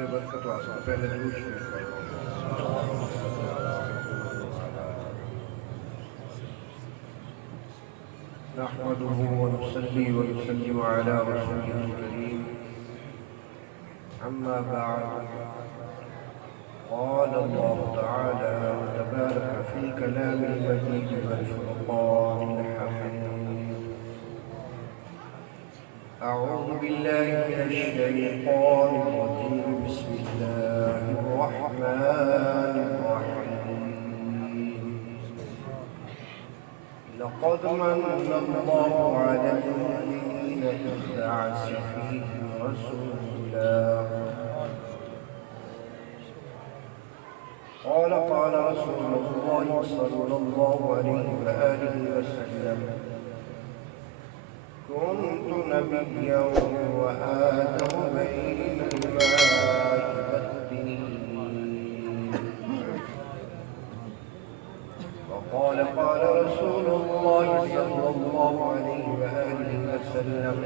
بے برکت واسطے پہلے درود شریف پڑھو۔ نحمده ونصلي ونسلم على رسوله الكريم أما بعد قال الله تعالى وتبارك في الكلام المجيد والفرقان الحميد أعوذ بالله من الشيطان الرجيم بسم الله الرحمن الرحيم لقد من الله على المؤمنين إذ بعث فيهم رسولا قال رسول الله صلى الله عليه وآله وسلم كنت نبيا وآدم بين الماء والدين وقال رسول الله صلى الله عليه وآله وسلم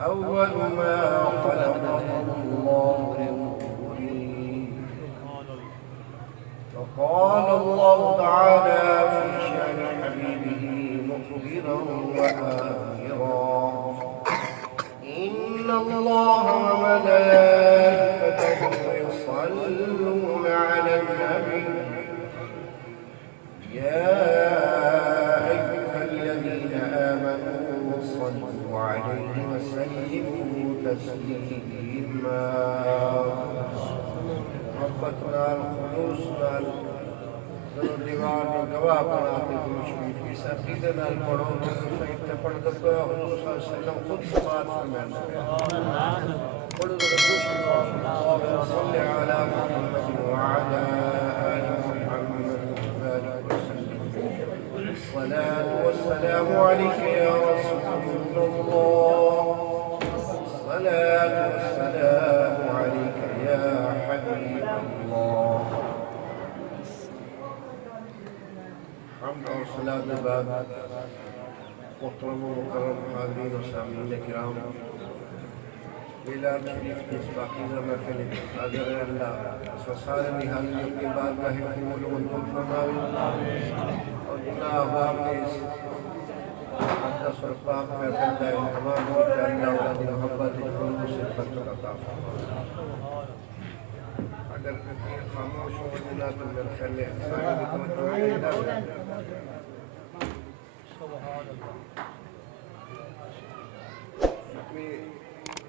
أول ما خلق الله وقال الله تعالى في شأن حبيبه مخبرا وآمرا إن الله وملائكته يصلون على النبي يا أيها الذين آمنوا صلوا عليه وسلموا تسليما محبتنا الخلوصنا دیوار میں گواہ بناتے دو شریف کی سقیدہ نال پڑھو سعید نے پڑھ دکھا حضور صلی اللہ علیہ وسلم خود سماعت فرمائن پڑھو دو شریف اللہم صلی علی محمد وعلا آل محمد وبارک وسلم الصلاة والسلام علیک یا رسول اللہ الصلاة والسلام علیک یا حبیب اللہ حمد اور صلاة بعد محترم و مکرم حاضرین و سامعین کرام میلاد شریف کی اس پاکیزہ محفل حاضر اللہ سارے نہالیوں کے بعد محفول و منقل فرماوی اور گناہ عوام کے اس مقدس اور پاک محفل کا اہتمام ہو کہ اللہ والی محبت خلوص سے خرچ عطا فرمائے اگر خاموش ہو جنا تو میرے خیال ہے سارے کی توجہ نہیں ڈالے اتنی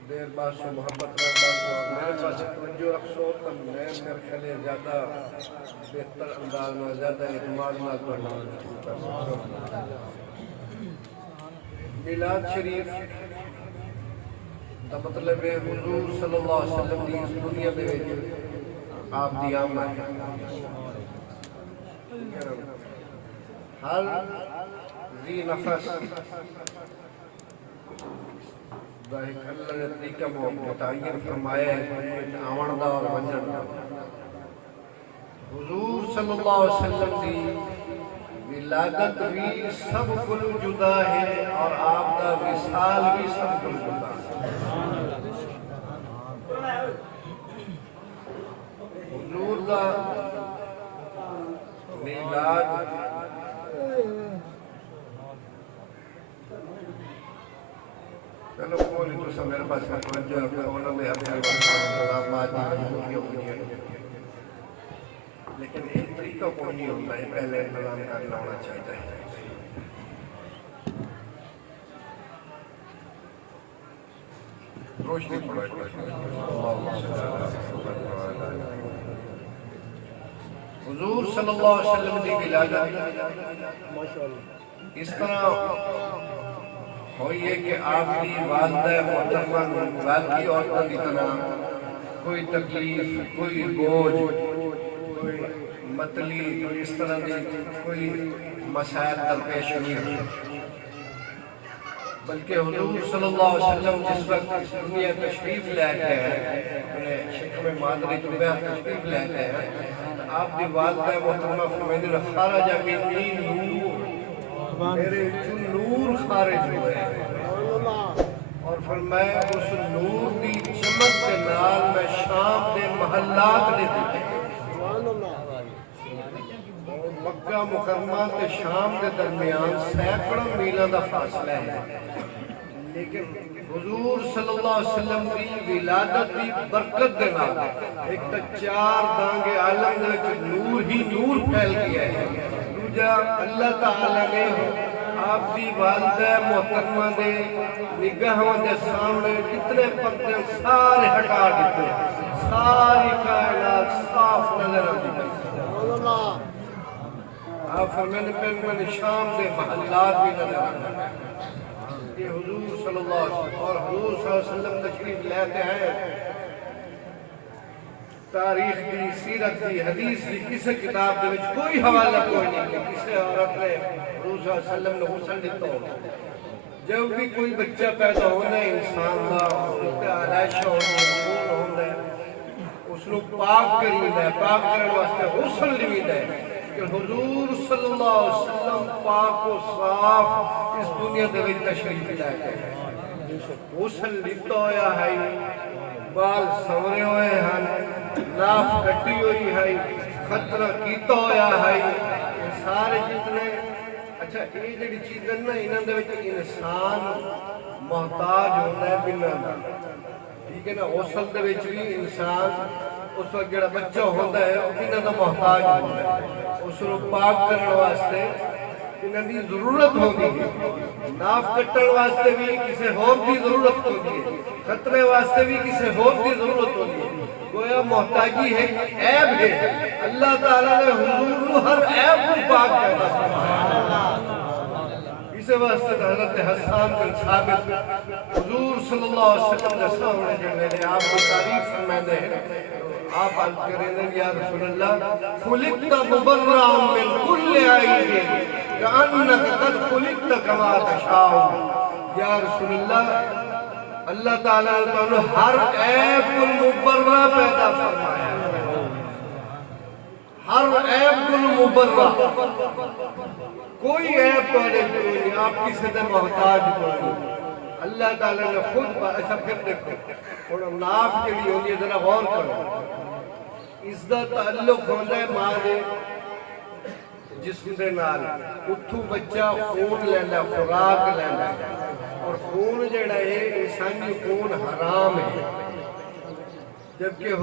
دیر بعد سے محبت رہا میرے پاس توجہ رکھو تو میں میرے خیال ہے زیادہ بہتر انداز میں زیادہ اعتماد نہ کرنا میلاد شریف دا مطلب ہے حضور صلی اللہ علیہ وسلم دی اس دنیا میں آپ دی آمد ہر ذی نفس دا ایک اللہ نے طریقہ متعین فرمایا ہے آمن دا اور ونجن دا حضور صلی اللہ علیہ وسلم دی ولادت بھی سب کل جدا ہے اور آپ دا وصال بھی سب کل جدا ہے حضور دا میلاد چلو کوئی تو سب میرے پاس توجہ رکھا ہونا میں اپنے وقت لیکن ایک طریقہ کوئی نہیں ہوتا ہے پہلے انتظام کرنا ہونا چاہتا ہے روشنی پڑھو حضور صلی اللہ علیہ وسلم کی ولادت اس طرح ہوئی ہے کہ آپ کی والدہ محترمہ باقی عورتوں کی طرح کوئی تکلیف کوئی بوجھ کوئی مطلی اس طرح کی کوئی مسائل درپیش نہیں ہوئی بلکہ حضور صلی اللہ علیہ وسلم جس وقت اس دنیا تشریف لے گئے ہیں انہیں شکم مادری طبیع تشریف لے گئے ہیں آپ دی والدہ محترمہ فرمائنی خارج منی نور میرے نور خارج ہوئے اور فرمایا اس نور دی چمک کے نال شام دے محلات نے دیتے مکہ مکرمہ تے شام دے درمیان سینکڑوں میلاں دا فاصلہ ہے، لیکن حضور صلی اللہ علیہ وسلم کی ولادت کی برکت دے نال ایک تا چار دانگے عالم دے وچ نور ہی نور پھیل گیا ہے۔ دوجا اللہ تعالی نے آپ دی والدہ محترمہ دے نگاہوں دے سامنے کتنے پردے سارے ہٹا دیتے، ساری کائنات صاف نظر آتی ہے۔ آپ فرمانے پہ میں شام دے محلات بھی نظر آتے ہیں۔ یہ حضور صلی اللہ علیہ وسلم اور حضور صلی اللہ علیہ وسلم تشریف لیتے ہیں۔ تاریخ دی، سیرت دی، حدیث دی کسی کتاب دے وچ کوئی حوالہ کوئی نہیں کہ کسی عورت نے حضور صلی اللہ علیہ وسلم نے غسل دیتا ہو۔ جب بھی کوئی بچہ پیدا ہونا ہے انسان کا اس کا آلائشہ ہونا ہے، اس کو پاک کرنا ہے، پاک کرنے واسطے غسل لینا ہے کہ حضور صلی اللہ علیہ وسلم پاک و صاف اس دنیا دے وچ تشریف لائے گئے۔ غسل لیتا ہویا ہے، بال سورے ہوئے ہیں، ناف کٹی ہوئی ہے، خطرہ کیتا ہویا ہے، یہ سارے جتنے اچھا یہ جڑی چیزیں نا انہاں دے وچ انسان محتاج ہوتا ہے بنا ٹھیک ہے نا۔ غسل دے وچ بھی انسان اس وقت جڑا بچہ ہوتا ہے وہ انہاں دا محتاج ہوتا ہے، اس کو پاک کرنے واسطے انہاں دی ضرورت ہوتی ہے، ناف کٹن واسطے بھی کسی اور کی ضرورت ہوتی ہے، خطرے واسطے بھی کسی اور کی ضرورت ہوتی ہے۔ گویا محتاجی ہے، عیب ہے، اللہ تعالیٰ نے حضور کو ہر عیب کو پاک کرنا۔ اسے واسطے حضرت حسان بن ثابت حضور صلی اللہ علیہ وسلم نے سامنے جڑے آپ کو تعریف فرمائے ہیں، آپ عرض کریں گے یا رسول اللہ خلقت مبرعا من کل عیب کأنک قد خلقت کما تشاء۔ یا رسول اللہ اللہ تعالیٰ نے ہر عیب کو مبرع پیدا فرمایا، ہر عیب کو مبرع، کوئی عیب پہلے نہیں، آپ کسی سے محتاج نہیں۔ اللہ تعالیٰ نے خود اچھا پھر دیکھو اور ناف کے لیے ہوگی ذرا غور کرو، اس دا تعلق ہوتا ہے ماں دے جسم دے نال، اتھو بچہ خون لینا، خوراک لینا، اور خون جڑا ہے انسانی خون حرام ہے، جبکہ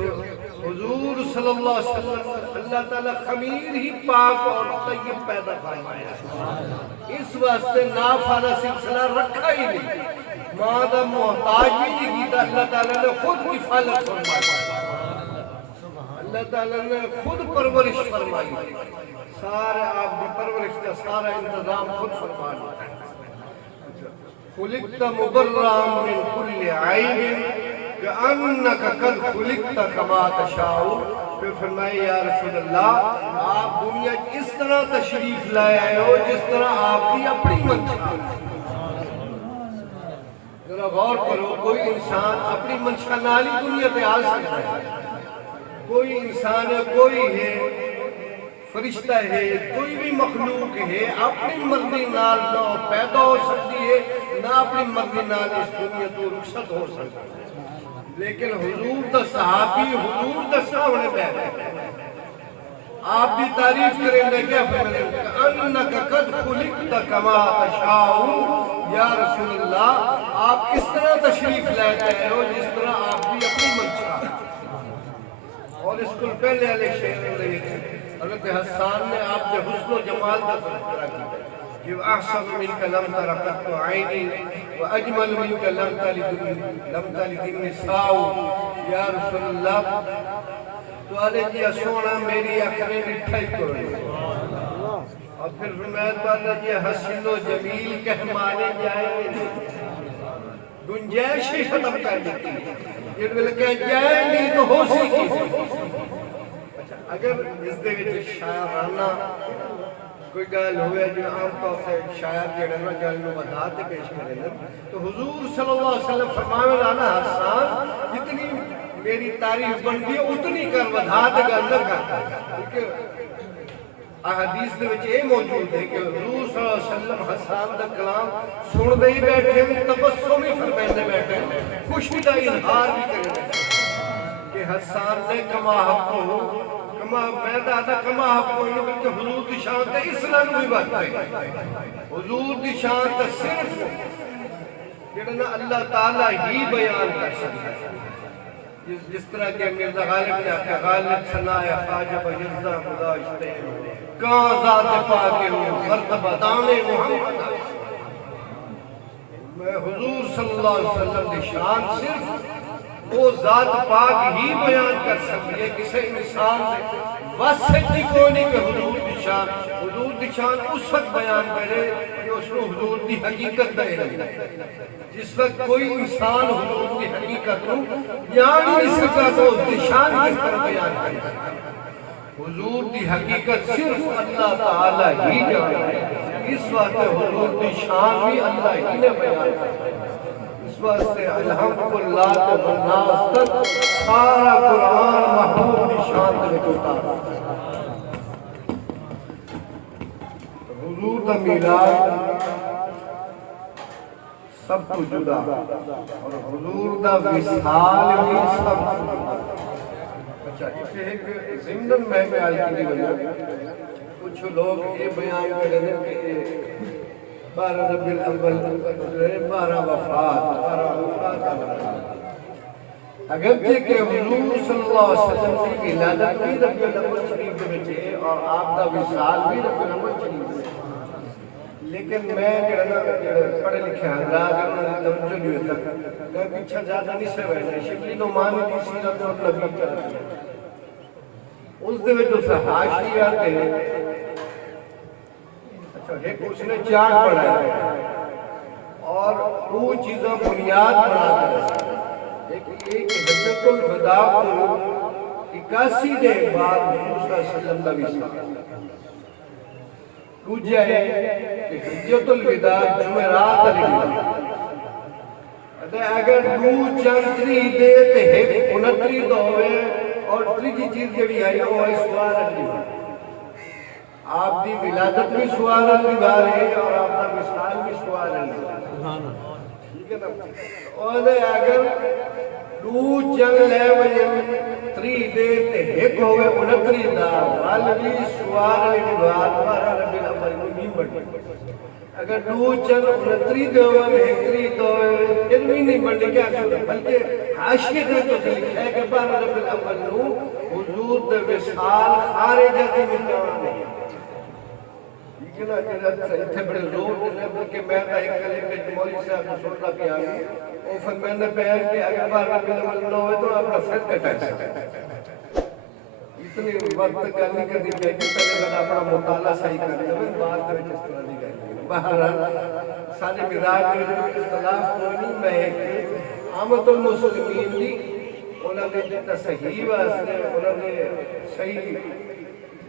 حضور صلی اللہ علیہ وسلم اللہ تعالیٰ خمیر ہی پاک اور طیب پیدا فرمایا، اس واسطے ناف والا سلسلہ رکھا ہی نہیں، ماں دا محتاج ہی نہیں کیتا، اللہ تعالیٰ نے خود کفالت فرمائی، اللہ تعالیٰ نے خود پرورش فرمائی، سارے آپ کی پرورش کا سارا انتظام خود فرمایا۔ خلقت مبرعا من کل عیب کأنک قد خلقت کما تشاء۔ پھر فرمائے یا رسول اللہ آپ دنیا اس طرح تشریف لائے آئے ہو جس طرح آپ کی اپنی منشا۔ ذرا غور کرو، کوئی انسان اپنی منشا نال ہی دنیا پہ آ سکتا ہے، کوئی انسان ہے، کوئی ہے، فرشتہ ہے، کوئی بھی مخلوق ہے، اپنی مرضی نال نہ پیدا ہو سکتی ہے نہ اپنی مرضی نال اس دنیا تو رخصت ہو سکتا ہے، لیکن حضور دا صحابی حضور دا سامنے بیٹھے آپ بھی تعریف کریں گے کیا فرمائیں انک قد خلقت کما تشاء۔ یا رسول اللہ آپ اس طرح تشریف لاتے ہو جس طرح آپ بھی اپنی منشا۔ اور اس کو پہلے والے شعر میں حضرت حسان نے آپ کے حسن و جمال کا تذکرہ کیا کہ احسن منک لم تر قط عینی واجمل منک لم تلد النساء۔ یا رسول اللہ تو آلے جی سونا میری اکھریں مٹھائی کرو، اور پھر فرمایا تو اللہ جی حسن و جمیل کہہ مانے جائے گنجائش ہی ختم کر دیتی ہے، یہ بلے کہہ جائے نہیں تو ہو سی کی۔ اگر اس دے وچ شاعرانہ کوئی گل ہوئے جو عام طور سے شاعر جڑے نا گل نو ودا تے پیش کرے تو حضور صلی اللہ علیہ وسلم فرماوے لانا حسان جتنی میری تعریف بنتی ہے اتنی کر ودا تے گل نہ کر، کیونکہ احادیث دے وچ یہ موجود ہے کہ حضور صلی اللہ علیہ وسلم حسان دا کلام سن دے ہی بیٹھے تبسم ہی فرمائندے بیٹھے، خوشی دا اظہار بھی کرے کہ کہ حسان نے کما حقو کما میدہ دا کما حقو یہ بلکہ حضور دی شان تے اسلام بھی بات ہے حضور دی شان تے صرف جڑنا اللہ تعالیٰ ہی بیان کر سکتا ہے جس طرح کہ مرزا غالب نے آکھا غالب سنائے خواجہ بجزدہ خداشتے کہاں ذات پاکے ہو مرتبہ دانے محمد میں حضور صلی اللہ علیہ وسلم دی شان صرف وہ ذات پاک ہی بیان کر سکتی ہے کسی انسان سے واسط نہیں کوئی نہیں کہ حضور دی شان اس وقت بیان کرے کہ اس کو حضور دی حقیقت دے لگے جس وقت کوئی انسان حضور دی حقیقت کو بیان نہیں سکتا تو اس دی شان کس طرح بیان کرے حضور دی حقیقت صرف اللہ تعالیٰ ہی جانا ہے اس واسطے حضور دی شان بھی اللہ ہی نے بیان کرے اس واسطے الحمدللہ کے والناس تک سارا قرآن محبوب دی شان دے ہوتا حضور دا میلاد سب کو جدا اور حضور دا وصال بھی سب کو جدا اچھا ایک زمدن میں بیان کی وجہ کچھ لوگ یہ بیان کریں کہ 12 ربیع الاول 12 وفات اگرچہ کہ حضور صلی اللہ علیہ وسلم کی ولادت بھی ربیع الاول شریف میں ہے اور آپ کا وصال بھی ربیع الاول شریف میں لیکن میں پڑھے لکھے حضرات انہوں نے توجہ نہیں ہوتا میں پیچھے زیادہ نہیں سے بیٹھے شبلی نعمان کی سیرت اور نبی کرتے ہیں اس دے جو حاشی آتے ہیں ایک اس نے چارٹ پڑھا ہے اور وہ چیزیں بنیاد بنا کر ایک حجت الوداع کو 81 دے بعد حضور صلی اللہ علیہ وسلم کا وصال دوجا ہے کہ حجت الوداع جمعرات علیہ اگر دو چند تری دے تے ایک 29 دوے اور تریجی چیز جڑی ہے وہ ہے سوار علیہ آپ دی ولادت بھی سوال اللہ ہے اور آپ دا وصال بھی سوال اللہ ٹھیک ہے نا اور اگر دو چن لے وجہ 3 دے تے ایک ہوئے 29 دا والوی سوال اللہ 12 ربیع الاول کو نہیں بڑھے اگر دو چن 29 دے ہوئے 3 دے علمی نہیں بڑھنے کیا کرتا بلکہ حاشیے دے تو لکھا ہے کہ 12 ربیع الاول نو حضور دے وصال خارجہ دی ملکان نہیں اتنے بڑے زور دینے بلکہ میں نے ایک کلیم کے مولی سے آپ کو سننا کیا گئی وہ پھر میں نے بیان کہ اگر 12 ربیع الاول نہ ہوئے تو اپنا سر کٹا سکتے اتنی وقت گل نہیں کرنی چاہیے کہ پہلے میں اپنا مطالعہ صحیح کرنی ہے بعد میں اس طرح نہیں کرنی بہرحال سارے مزاج میں اختلاف کوئی نہیں میں ایک عامت المسلمین دی انہوں نے جتنا صحیح واسطے انہوں نے صحیح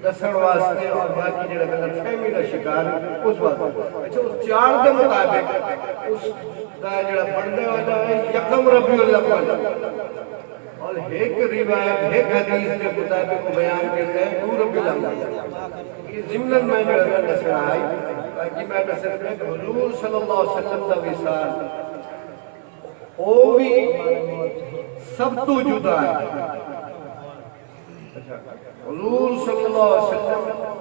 دسن واسطے اور باقی جڑا غلط فہمی کا شکار اس واسطے اچھا اس چار دے مطابق اس دا جڑا پڑھنے والا ہے یکم ربیع الاول اور ایک روایت ایک حدیث کے مطابق بیان کرتے ہیں 2 ربیع الاول یہ ضمن میں جڑا دسنا ہے باقی میں دسنا ہے کہ حضور صلی اللہ علیہ وسلم کا وصال وہ بھی سب تو جدا ہے حضور صلی اللہ علیہ وسلم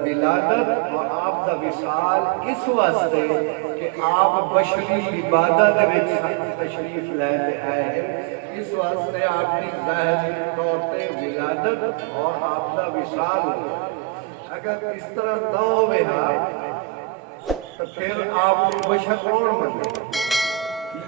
ولادت اور آپ دا وصال اس واسطے کہ آپ بشری عبادت وچ تشریف لے آئے ہیں اس واسطے آپ کی ظاہری طور پہ ولادت اور آپ دا وصال اگر اس طرح نہ ہوئے تو پھر آپ بشر کون بنے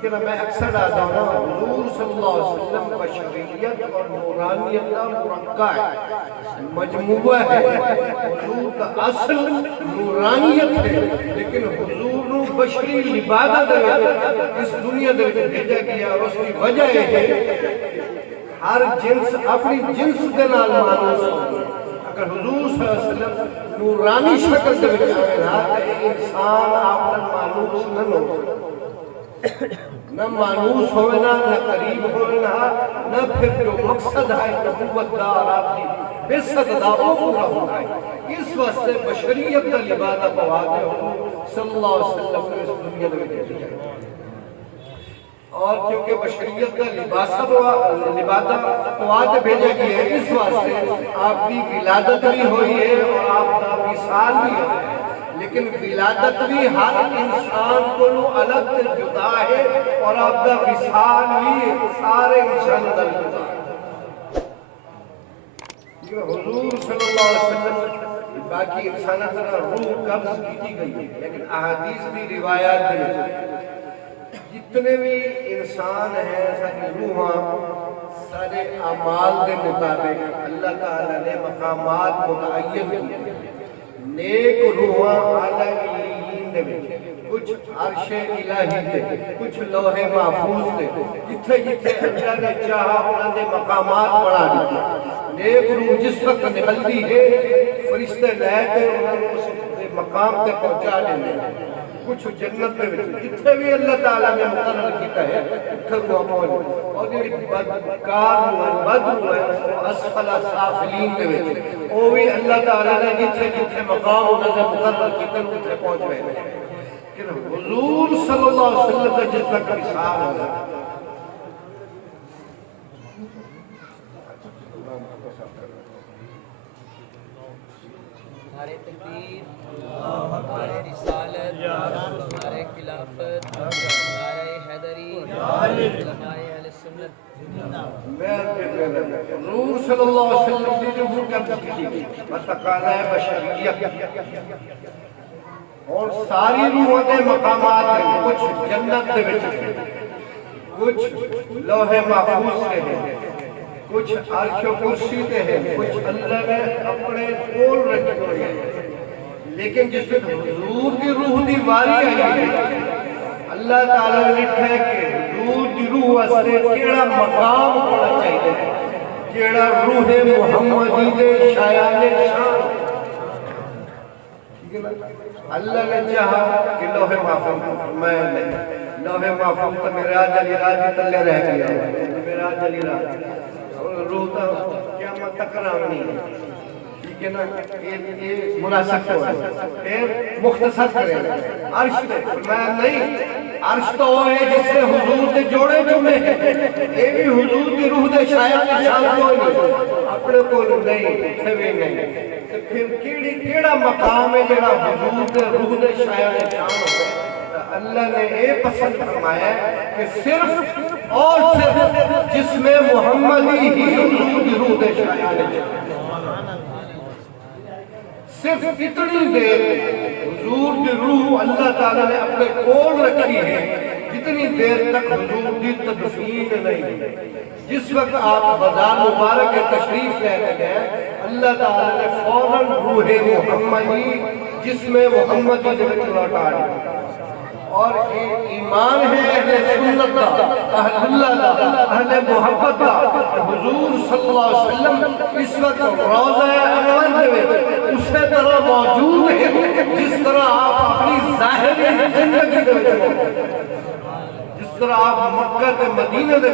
لیکن میں اکثر آتا ہوں حضور صلی اللہ علیہ وسلم بشریت اور نورانیت کا مرکہ ہے مجموعہ ہے حضور کا اصل نورانیت ہے لیکن حضور نو بشری عبادت اس دنیا دے بھیجا گیا اور اس کی وجہ ہے ہر جنس اپنی جنس کے نال مانوس ہو اگر حضور صلی اللہ علیہ وسلم نورانی شکل دے بچائے انسان آپ مانوس نہ ہو نہ مانوس ہوئے نہ قریب ہوئے نہ پھر جو مقصد ہے نبوت دا اور آپ کی بسط دا وہ پورا ہونا ہے اس واسطے بشریت کا لبادہ پواتے ہو صلی اللہ علیہ وسلم نے اس دنیا میں دے دیا اور چونکہ بشریت کا لبادہ قوات بھیجا گیا ہے، اس واسطے آپ کی ولادت بھی ہوئی ہے اور آپ کا وصال بھی ہے، لیکن ولادت بھی ہر انسان کو الگ سے جدا ہے اور آپ کا وصال بھی سارے انسان کا جدا ہے۔ حضور صلی اللہ علیہ وسلم باقی انسانات کا روح قبض کی گئی ہے، لیکن احادیث بھی روایات بھی جتنے بھی انسان ہیں ساری روحاں سارے اعمال کے مطابق اللہ تعالیٰ نے مقامات متعین کی، نیک روحاں اعلیٰ علیین نے کچھ عرش الہی تھے، کچھ لوح محفوظ تھے، جتھے جتھے اللہ نے چاہا انہوں نے مقامات بڑھا دی۔ نیک روح جس وقت نکلتی ہے فرشتے لے کے انہوں نے اس مقام تے پہنچا دینے، کچھ جنت میں جتھے بھی اللہ تعالیٰ نے مقرر کیتا ہے اتھے وہ پہنچ، اور یہ بدکار بد ہوئے اسفل سافلین کے وچ وہ بھی اللہ تعالیٰ نے جتھے جتھے مقام انہوں نے مقرر کیتا ہے اتھے پہنچ گئے۔ کہ حضور صلی اللہ علیہ وسلم کا جس وقت مثال ہوگا ہمارے تکبیر، ہمارے رسالت، ہمارے خلافت، ہمارے حیدری، علماء اہل سنت۔ حضور صلی اللہ علیہ وسلم نے جو حکم کی متقاضہ بشریت اور ساری روحوں کے مقامات ہیں، کچھ جنت کے وچ ہیں، کچھ لوح محفوظ سے ہیں، کچھ عرش و کرسی تے ہیں، کچھ اللہ نے اپنے کول رکھے ہوئے ہیں، لیکن جس وقت حضور کی روح دی واری آئی ہے اللہ تعالیٰ نے لکھا ہے کہ حضور دی روح واسطے کیڑا مقام ہونا چاہیے، کیڑا روح محمدی دے شایان شان۔ اللہ نے چاہا کہ لوح محفوظ میں نہیں، لوح محفوظ تو معراج علی راج تلے رہ گیا، معراج علی راج روح تو قیامت تک رہنی ہے، ٹھیک ہے نا؟ یہ مناسب ہو ہے، یہ مختصر کریں عرش پہ میں نہیں، عرش تو وہ ہے جس سے حضور کے جوڑے جمعے ہیں، یہ بھی حضور کی روح دے شایان شان کوئی نہیں، اپنے کو نہیں تھوے نہیں، پھر کیڑا مقام ہے جڑا حضور کے روح دے شایان شان ہوتا ہے۔ اللہ نے یہ پسند فرمایا ہے کہ صرف اور صرف جس میں محمدی ہی حضور کی روح دے شایان شان، صرف اتنی دیر حضور کی روح اللہ تعالیٰ نے اپنے کول رکھی ہے جتنی دیر تک حضور کی تدفین نہیں۔ جس وقت آپ بازار مبارک کے تشریف لے کے گئے اللہ تعالیٰ نے فوراً روح محمدی جس میں محمدی دے وچ لوٹا دی، اور ایمان ہے اہل سنت کا، اہل اللہ کا، اہل محبت کا، حضور صلی اللہ علیہ وسلم اس وقت روضہ انور دے اسی طرح موجود ہے جس طرح آپ اپنی ظاہری زندگی دے موجود ہیں، جس طرح آپ مکہ کے مدینہ دے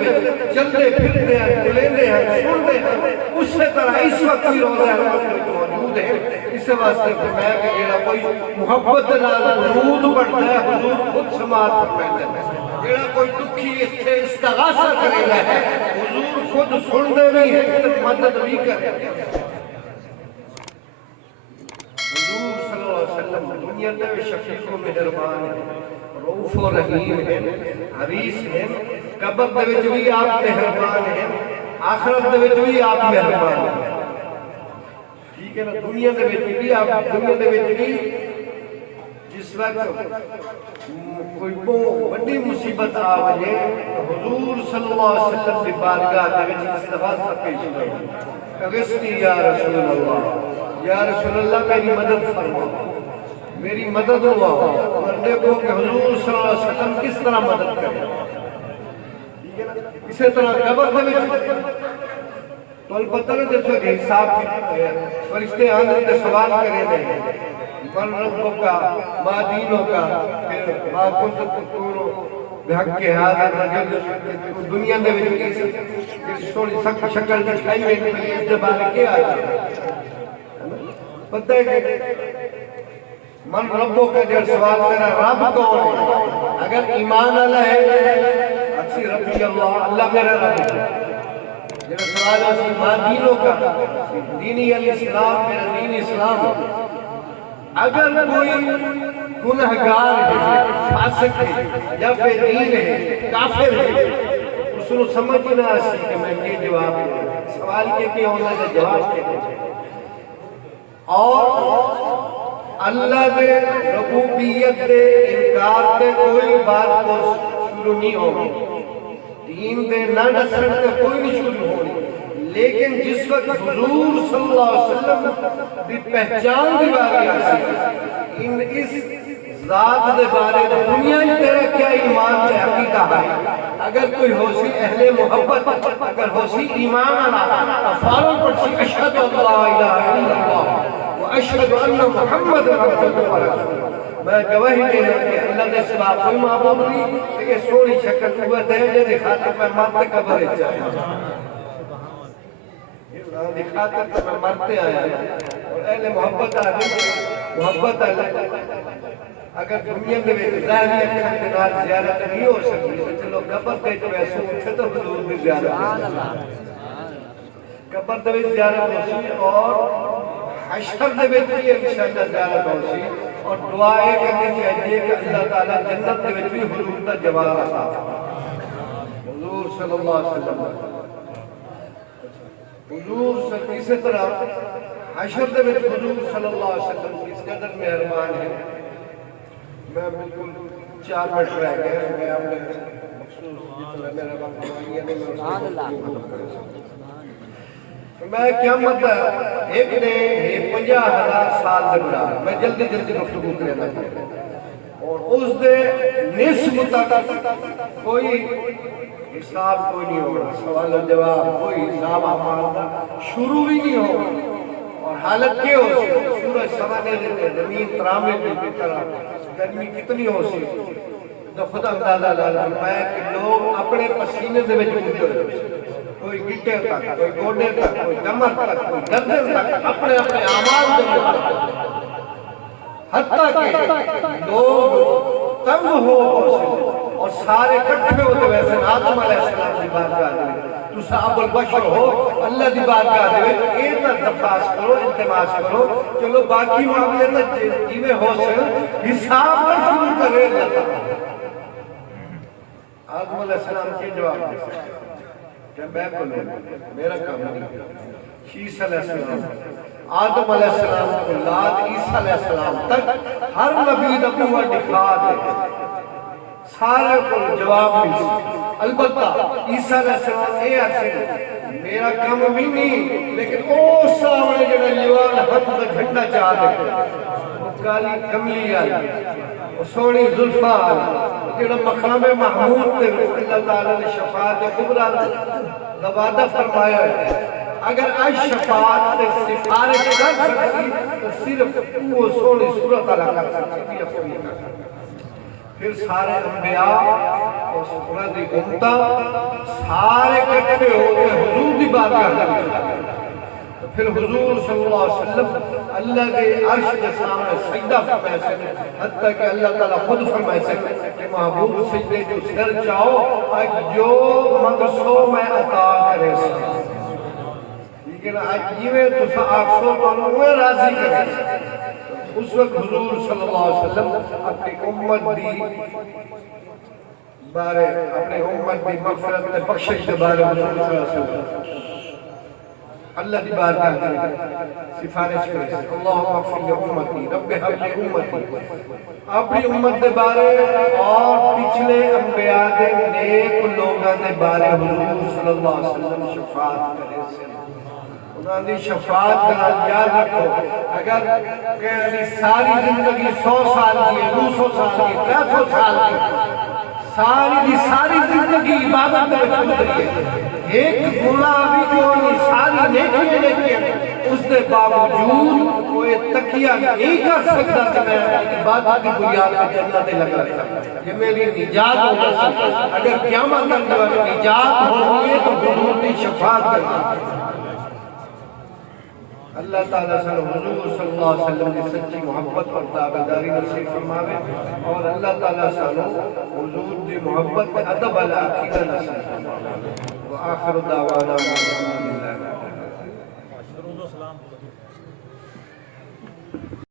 چلتے پھرتے ہیں، بلیندے ہیں، سنتے ہیں، اسی طرح اس وقت بھی روضہ انور موجود ہے۔ اس واسطے فرمایا کہ جیڑا کوئی محبت نال درود پڑھتا ہے حضور خود سماعت فرماتے ہیں، جیڑا کوئی دکھی اس سے استغاثہ کرے گا ہے حضور خود سنتے بھی ہیں، مدد بھی کرتے ہیں۔ حضور صلی اللہ علیہ وسلم دنیا میں شفیق و مہربان ہیں، رؤوف و رحیم ہیں، حریص ہیں، قبر دے وچ بھی آپ مہربان ہیں، آخرت دے وچ بھی آپ مہربان ہیں، ٹھیک ہے نا؟ دنیا دے وچ بھی آپ دنیا دے وچ بھی جس وقت کوئی بڑی مصیبت آ وجے حضور صلی اللہ علیہ وسلم کی بارگاہ دے وچ استغاثہ پیش کرو، اغثنی یا رسول اللہ، یا رسول اللہ میری مدد فرماؤ، میری مدد ہوا، اور دیکھو کہ حضور صلی اللہ علیہ وسلم کس طرح مدد کرے، ٹھیک ہے نا؟ اسی طرح قبر دے وچ تو البتہ نے جب سے حساب فرشتے آنے سے سوال کرے دیں من ربوں کا ما دینوں کا پھر ما کنت تکورو بحق کے حاضر رجل دنیا میں بھی سوڑی سکھ شکل دکھائی میں اس بارے کیا آجا پتہ ہے کہ من ربوں کا جب سوال کرا رب کون ہے؟ اگر ایمان اللہ ہے اکثر ربی اللہ میرا رب ہے. میرا سوال ہے سی ماں دینوں کا دینی الاسلام میرا دین اسلام ہے. اگر کوئی گنہگار ہے فاسق ہے یا بے دین ہے کافر ہے اس کو سمجھ نہ آسی کہ میں یہ جواب دوں. سوال کے ہونا ہے جواب کے اور اللہ دے ربوبیت دے انکار دے کوئی بات کو شروع نہیں ہوگی. دین دے نہ نسل دے کوئی نہیں شروع ہوگی. لیکن جس وقت حضور صلی اللہ علیہ وسلم دی پہچان دی باری آسی اس ذات دے بارے دنیا ہی تیرا کیا ایمان دے عقیدہ ہے. اگر کوئی ہو سی اہل محبت اگر ہو سی ایمان آنا فارغ پر سی اشہد اللہ الہ الا اللہ واشہد ان محمد رسول اللہ. میں گواہی دینا کہ اللہ نے سوا کوئی معبود نہیں کہ سونی شکل قوت ہے جے خاطر میں مرتے قبر چاہیے دکھاتا کہ میں مرتے آیا اور اہل محبت آدھی محبت آدھی اگر دنیا میں ظاہری اکھر دنات زیارت نہیں ہو سکی تو چلو قبر دے جو ایسے اچھے تو حضور بھی زیارت قبر دے زیارت ہو سی اور حشر دے بھی انشاءاللہ زیارت ہو سی اور دعائیں کرنی چاہیے کہ اللہ تعالیٰ جنت دے بھی حضور کا جواب آتا حضور صلی اللہ علیہ وسلم حضور اسی طرح حشر دے وچ حضور صلی اللہ علیہ وسلم اس قدر مہربان ہے. میں بالکل 4 منٹ رہ گئے میں اپنے مخصوص جتنا میرا وقت ہے میں کیا مطلب ایک نے 50,000 سال سے بڑا میں جلدی گفتگو کرنا چاہتا اور اس دے نسب تک کوئی حساب کوئی نہیں ہوگا. سوال و جواب کوئی حساب آماندہ شروع بھی نہیں ہوگا. اور حالت کیا ہو سی سورج سمانے دیتے زمین ترامے کی طرح گرمی کتنی ہو سی تو خدا اندازہ لالا فرمایا کہ لوگ اپنے پسینے دے وچ گزر کوئی گٹے تک کوئی گوڑے تک کوئی کمر تک کوئی گردن تک اپنے اعمال دے حتیٰ کہ لوگ تنگ ہو اور سارے کٹھے ہوتے ویسے آدم علیہ السلام دی بارگاہ دے تو صاحب البشر ہو اللہ دی بارگاہ دے ایک درخواست کرو التماس کرو چلو باقی معاملے تک جیوے ہو سن حساب نہ شروع کرے جاتا. آدم علیہ السلام کی جواب دے کہ میں بولوں میرا کام نہیں. عیسیٰ علیہ السلام آدم علیہ السلام کو اولاد عیسیٰ علیہ السلام تک ہر نبی نبوت دکھا دے سارے کو جواب مل البتہ عیسیٰ علیہ السلام اے عرصے میرا کام بھی نہیں لیکن او سامنے جڑا لیوان حد دا جھنڈا چاہ دے وہ کالی کملی آئی وہ سونی ظلفہ آئی جڑا مقام محمود دے اللہ تعالیٰ نے شفاعت کبرا دا وعدہ فرمایا ہے. اگر آج شفاعت سے سفارش کر سکتی تو صرف وہ سونی صورت اللہ کر سکتی پھر سارے انبیاء اور سکرہ دی امتہ سارے کٹھے ہوتے حضور دی بارگاہ کرتے تو پھر حضور صلی اللہ علیہ وسلم اللہ کے عرش کے سامنے سجدہ فرمائے سکتے حتیٰ کہ اللہ تعالیٰ خود فرمائے سکتے کہ محبوب سجدے جو سر چاہو جو مقصو میں عطا کرے سکتے. لیکن آج یہ تو آفسو تو انہوں راضی کرے اس وقت حضور صلی اللہ علیہ وسلم اپنی امت دی بارے اپنی امت دی مغفرت نے بخشش دے بارے حضور صلی اللہ علیہ وسلم اللہ دی بارگاہ کرے سفارش کرے اللہم اغفر لی امتی رب حب لی امتی اپنی امت دے بارے اور پچھلے انبیاء دے نیک لوگاں دے بارے حضور صلی اللہ علیہ وسلم شفاعت کرے انہوں نے شفاعت کا یاد رکھو اگر کہ ساری زندگی 100 سال کی 200 سال کی 300 سال کی ساری زندگی عبادت میں گزری ہے ایک گناہ بھی جو نہیں ساری نیکیاں لیکن اس نے باوجود کوئی تکیہ نہیں کر سکتا کہ میں عبادت کی بنیاد پہ جنت لگا رہا یہ میری نجات ہوگا اگر قیامت تک نجات ہوگی تو حضور کی شفاعت کرنا اللہ تعالیٰ سے حضور صلی اللہ علیہ وسلم کی سچی محبت اور تابعداری نصیب فرماوے اور اللہ تعالیٰ سے حضور کی محبت میں ادب علی عقیدہ نصیب فرماوے وآخر دعوانا الحمدللہ.